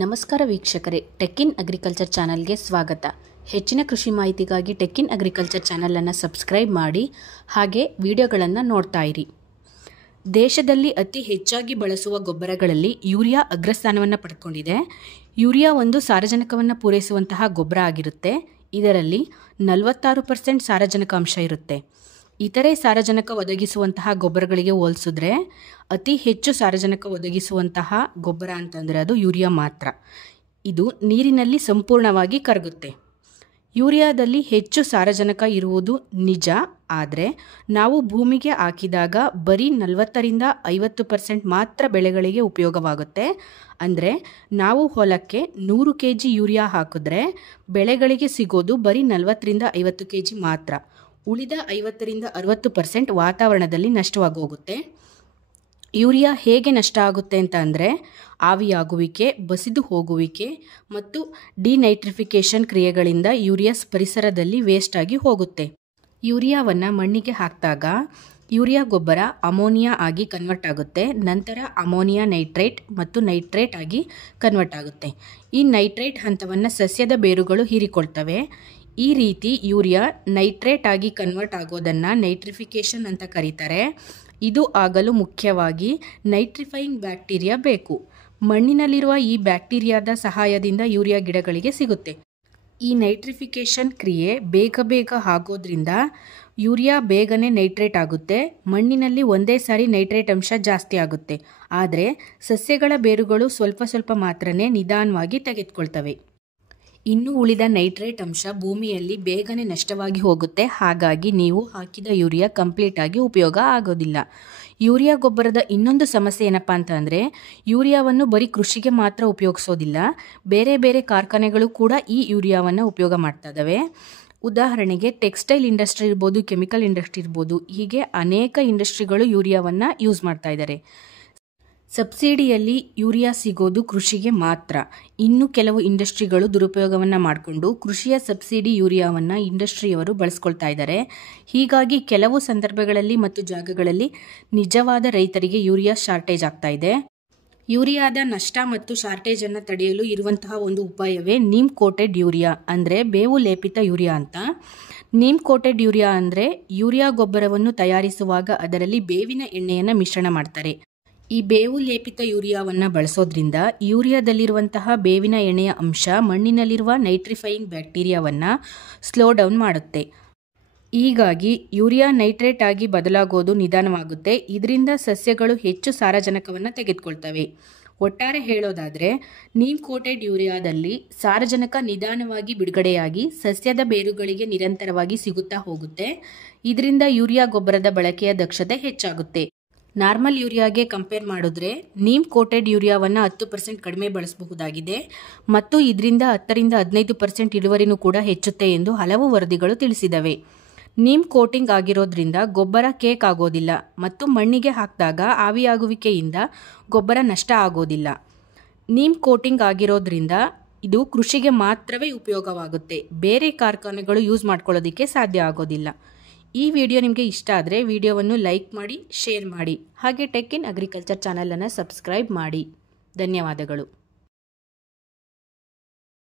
ನಮಸ್ಕಾರ ವೀಕ್ಷಕರೇ, tech in agriculture ಚಾನಲ್ಗೆ ಸ್ವಾಗತ. ಹೆಚ್ಚಿನ ಕೃಷಿ ಮಾಹಿತಿಗಾಗಿ ಟೆಕ್ ಇನ್ ಅಗ್ರಿಕಲ್ಚರ್ ಚಾನಲನ್ನು ಸಬ್ಸ್ಕ್ರೈಬ್ ಮಾಡಿ, ಹಾಗೆ ವಿಡಿಯೋಗಳನ್ನು ನೋಡ್ತಾ ಇರಿ. ದೇಶದಲ್ಲಿ ಅತಿ ಹೆಚ್ಚಾಗಿ ಬಳಸುವ ಗೊಬ್ಬರಗಳಲ್ಲಿ ಯೂರಿಯಾ ಅಗ್ರಸ್ಥಾನವನ್ನು ಪಡೆದುಕೊಂಡಿದೆ. ಯೂರಿಯಾ ಒಂದು ಸಾರಜನಕವನ್ನು ಪೂರೈಸುವಂತಹ ಗೊಬ್ಬರ ಆಗಿರುತ್ತೆ. ಇದರಲ್ಲಿ 46% ಸಾರಜನಕ ಅಂಶ ಇರುತ್ತೆ. ಇತರೆ ಸಾರಜನಕ ಒದಗಿಸುವಂತಹ ಗೊಬ್ಬರಗಳಿಗೆ ಹೋಲಿಸಿದ್ರೆ ಅತಿ ಹೆಚ್ಚು ಸಾರಜನಕ ಒದಗಿಸುವಂತಹ ಗೊಬ್ಬರ ಅಂತಂದರೆ ಅದು ಯೂರಿಯಾ ಮಾತ್ರ. ಇದು ನೀರಿನಲ್ಲಿ ಸಂಪೂರ್ಣವಾಗಿ ಕರಗುತ್ತೆ. ಯೂರಿಯಾದಲ್ಲಿ ಹೆಚ್ಚು ಸಾರಜನಕ ಇರುವುದು ನಿಜ, ಆದರೆ ನಾವು ಭೂಮಿಗೆ ಹಾಕಿದಾಗ ಬರೀ 40-50% ಮಾತ್ರ ಬೆಳೆಗಳಿಗೆ ಉಪಯೋಗವಾಗುತ್ತೆ. ಅಂದರೆ ನಾವು ಹೊಲಕ್ಕೆ 100 kg ಯೂರಿಯಾ ಹಾಕಿದ್ರೆ ಬೆಳೆಗಳಿಗೆ ಸಿಗೋದು ಬರೀ 40-50 kg ಮಾತ್ರ. ಉಳಿದ 50-60% ವಾತಾವರಣದಲ್ಲಿ ನಷ್ಟವಾಗಿ ಹೋಗುತ್ತೆ. ಯೂರಿಯಾ ಹೇಗೆ ನಷ್ಟ ಆಗುತ್ತೆ ಅಂತ ಅಂದರೆ ಆವಿಯಾಗುವಿಕೆ, ಬಸಿದು ಹೋಗುವಿಕೆ ಮತ್ತು ಡಿನೈಟ್ರಿಫಿಕೇಷನ್ ಕ್ರಿಯೆಗಳಿಂದ ಯೂರಿಯಾ ಪರಿಸರದಲ್ಲಿ ವೇಸ್ಟ್ ಆಗಿ ಹೋಗುತ್ತೆ. ಯೂರಿಯಾವನ್ನು ಮಣ್ಣಿಗೆ ಹಾಕಿದಾಗ ಯೂರಿಯಾ ಗೊಬ್ಬರ ಅಮೋನಿಯಾ ಆಗಿ ಕನ್ವರ್ಟ್ ಆಗುತ್ತೆ. ನಂತರ ಅಮೋನಿಯಾ ನೈಟ್ರೇಟ್ ಮತ್ತು ನೈಟ್ರೇಟ್ ಆಗಿ ಕನ್ವರ್ಟ್ ಆಗುತ್ತೆ. ಈ ನೈಟ್ರೇಟ್ ಹಂತವನ್ನು ಸಸ್ಯದ ಬೇರುಗಳು ಹೀರಿಕೊಳ್ತವೆ. ಈ ರೀತಿ ಯೂರಿಯಾ ನೈಟ್ರೇಟ್ ಆಗಿ ಕನ್ವರ್ಟ್ ಆಗೋದನ್ನು ನೈಟ್ರಿಫಿಕೇಷನ್ ಅಂತ ಕರೀತಾರೆ. ಇದು ಆಗಲು ಮುಖ್ಯವಾಗಿ ನೈಟ್ರಿಫೈಯಿಂಗ್ ಬ್ಯಾಕ್ಟೀರಿಯಾ ಬೇಕು. ಮಣ್ಣಿನಲ್ಲಿರುವ ಈ ಬ್ಯಾಕ್ಟೀರಿಯಾದ ಸಹಾಯದಿಂದ ಯೂರಿಯಾ ಗಿಡಗಳಿಗೆ ಸಿಗುತ್ತೆ. ಈ ನೈಟ್ರಿಫಿಕೇಷನ್ ಕ್ರಿಯೆ ಬೇಗ ಆಗೋದ್ರಿಂದ ಯೂರಿಯಾ ಬೇಗನೆ ನೈಟ್ರೇಟ್ ಆಗುತ್ತೆ. ಮಣ್ಣಿನಲ್ಲಿ ಒಂದೇ ಸಾರಿ ನೈಟ್ರೇಟ್ ಅಂಶ ಜಾಸ್ತಿ ಆಗುತ್ತೆ. ಆದರೆ ಸಸ್ಯಗಳ ಬೇರುಗಳು ಸ್ವಲ್ಪ ಮಾತ್ರನೇ ನಿಧಾನವಾಗಿ ತೆಗೆದುಕೊಳ್ತವೆ. ಇನ್ನು ಉಳಿದ ನೈಟ್ರೇಟ್ ಅಂಶ ಭೂಮಿಯಲ್ಲಿ ಬೇಗನೆ ನಷ್ಟವಾಗಿ ಹೋಗುತ್ತೆ. ಹಾಗಾಗಿ ನೀವು ಹಾಕಿದ ಯೂರಿಯಾ ಕಂಪ್ಲೀಟ್ ಆಗಿ ಉಪಯೋಗ ಆಗೋದಿಲ್ಲ. ಯೂರಿಯಾ ಗೊಬ್ಬರದ ಇನ್ನೊಂದು ಸಮಸ್ಯೆ ಏನಪ್ಪ ಅಂತಂದರೆ ಯೂರಿಯಾವನ್ನು ಬರೀ ಕೃಷಿಗೆ ಮಾತ್ರ ಉಪಯೋಗಿಸೋದಿಲ್ಲ. ಬೇರೆ ಕಾರ್ಖಾನೆಗಳು ಕೂಡ ಈ ಯೂರಿಯಾವನ್ನು ಉಪಯೋಗ ಮಾಡ್ತಾ ಇದ್ದಾವೆ. ಉದಾಹರಣೆಗೆ ಟೆಕ್ಸ್ಟೈಲ್ ಇಂಡಸ್ಟ್ರಿ ಇರ್ಬೋದು, ಕೆಮಿಕಲ್ ಇಂಡಸ್ಟ್ರಿ ಇರ್ಬೋದು, ಹೀಗೆ ಅನೇಕ ಇಂಡಸ್ಟ್ರಿಗಳು ಯೂರಿಯಾವನ್ನು ಯೂಸ್ ಮಾಡ್ತಾ ಇದ್ದಾರೆ. ಸಬ್ಸಿಡಿಯಲ್ಲಿ ಯೂರಿಯಾ ಸಿಗೋದು ಕೃಷಿಗೆ ಮಾತ್ರ. ಇನ್ನು ಕೆಲವು ಇಂಡಸ್ಟ್ರಿಗಳು ದುರುಪಯೋಗವನ್ನು ಮಾಡಿಕೊಂಡು ಕೃಷಿಯ ಸಬ್ಸಿಡಿ ಯೂರಿಯಾವನ್ನು ಇಂಡಸ್ಟ್ರಿಯವರು ಬಳಸ್ಕೊಳ್ತಾ ಇದ್ದಾರೆ. ಹೀಗಾಗಿ ಕೆಲವು ಸಂದರ್ಭಗಳಲ್ಲಿ ಮತ್ತು ಜಾಗಗಳಲ್ಲಿ ನಿಜವಾದ ರೈತರಿಗೆ ಯೂರಿಯಾ ಶಾರ್ಟೇಜ್ ಆಗ್ತಾ ಇದೆ. ಯೂರಿಯಾದ ನಷ್ಟ ಮತ್ತು ಶಾರ್ಟೇಜನ್ನು ತಡೆಯಲು ಇರುವಂತಹ ಒಂದು ಉಪಾಯವೇ ನೀಮ್ ಕೋಟೆಡ್ ಯೂರಿಯಾ, ಅಂದರೆ ಬೇವು ಲೇಪಿತ ಯೂರಿಯಾ ಅಂತ. ನೀಮ್ ಕೋಟೆಡ್ ಯೂರಿಯಾ ಅಂದರೆ ಯೂರಿಯಾ ಗೊಬ್ಬರವನ್ನು ತಯಾರಿಸುವಾಗ ಅದರಲ್ಲಿ ಬೇವಿನ ಎಣ್ಣೆಯನ್ನು ಮಿಶ್ರಣ ಮಾಡ್ತಾರೆ. ಈ ಬೇವು ಲೇಪಿತ ಯೂರಿಯಾವನ್ನು ಬಳಸೋದ್ರಿಂದ ಯೂರಿಯಾದಲ್ಲಿರುವಂತಹ ಬೇವಿನ ಎಣ್ಣೆಯ ಅಂಶ ಮಣ್ಣಿನಲ್ಲಿರುವ ನೈಟ್ರಿಫೈಯಿಂಗ್ ಬ್ಯಾಕ್ಟೀರಿಯಾವನ್ನು ಸ್ಲೋ ಡೌನ್ ಮಾಡುತ್ತೆ. ಹೀಗಾಗಿ ಯೂರಿಯಾ ನೈಟ್ರೇಟ್ ಆಗಿ ಬದಲಾಗೋದು ನಿಧಾನವಾಗುತ್ತೆ. ಇದರಿಂದ ಸಸ್ಯಗಳು ಹೆಚ್ಚು ಸಾರಜನಕವನ್ನು ತೆಗೆದುಕೊಳ್ತವೆ. ಒಟ್ಟಾರೆ ಹೇಳೋದಾದರೆ ನೀಮ್ ಕೋಟೆಡ್ ಯೂರಿಯಾದಲ್ಲಿ ಸಾರಜನಕ ನಿಧಾನವಾಗಿ ಬಿಡುಗಡೆಯಾಗಿ ಸಸ್ಯದ ಬೇರುಗಳಿಗೆ ನಿರಂತರವಾಗಿ ಸಿಗುತ್ತಾ ಹೋಗುತ್ತೆ. ಇದರಿಂದ ಯೂರಿಯಾ ಗೊಬ್ಬರದ ಬಳಕೆಯ ದಕ್ಷತೆ ಹೆಚ್ಚಾಗುತ್ತೆ. ನಾರ್ಮಲ್ ಯೂರಿಯಾಗೆ ಕಂಪೇರ್ ಮಾಡಿದ್ರೆ ನೀಮ್ ಕೋಟೆಡ್ ಯೂರಿಯಾವನ್ನು 10% ಕಡಿಮೆ ಬಳಸಬಹುದಾಗಿದೆ ಮತ್ತು ಇದರಿಂದ 10-15% ಇಳುವರಿನೂ ಕೂಡ ಹೆಚ್ಚುತ್ತೆ ಎಂದು ಹಲವು ವರದಿಗಳು ತಿಳಿಸಿದವೆ. ನೀಮ್ ಕೋಟಿಂಗ್ ಆಗಿರೋದ್ರಿಂದ ಗೊಬ್ಬರ ಕೇಕ್ ಆಗೋದಿಲ್ಲ ಮತ್ತು ಮಣ್ಣಿಗೆ ಹಾಕಿದಾಗ ಆವಿಯಾಗುವಿಕೆಯಿಂದ ಗೊಬ್ಬರ ನಷ್ಟ ಆಗೋದಿಲ್ಲ. ನೀಮ್ ಕೋಟಿಂಗ್ ಆಗಿರೋದ್ರಿಂದ ಇದು ಕೃಷಿಗೆ ಮಾತ್ರವೇ ಉಪಯೋಗವಾಗುತ್ತೆ. ಬೇರೆ ಕಾರ್ಖಾನೆಗಳು ಯೂಸ್ ಮಾಡ್ಕೊಳ್ಳೋದಕ್ಕೆ ಸಾಧ್ಯ ಆಗೋದಿಲ್ಲ. ಈ ವಿಡಿಯೋ ನಿಮಗೆ ಇಷ್ಟ ಆದರೆ ವಿಡಿಯೋವನ್ನು ಲೈಕ್ ಮಾಡಿ, ಶೇರ್ ಮಾಡಿ, ಹಾಗೆ ಟೆಕ್ ಇನ್ ಅಗ್ರಿಕಲ್ಚರ್ ಚಾನಲನ್ನು ಸಬ್ಸ್ಕ್ರೈಬ್ ಮಾಡಿ. ಧನ್ಯವಾದಗಳು.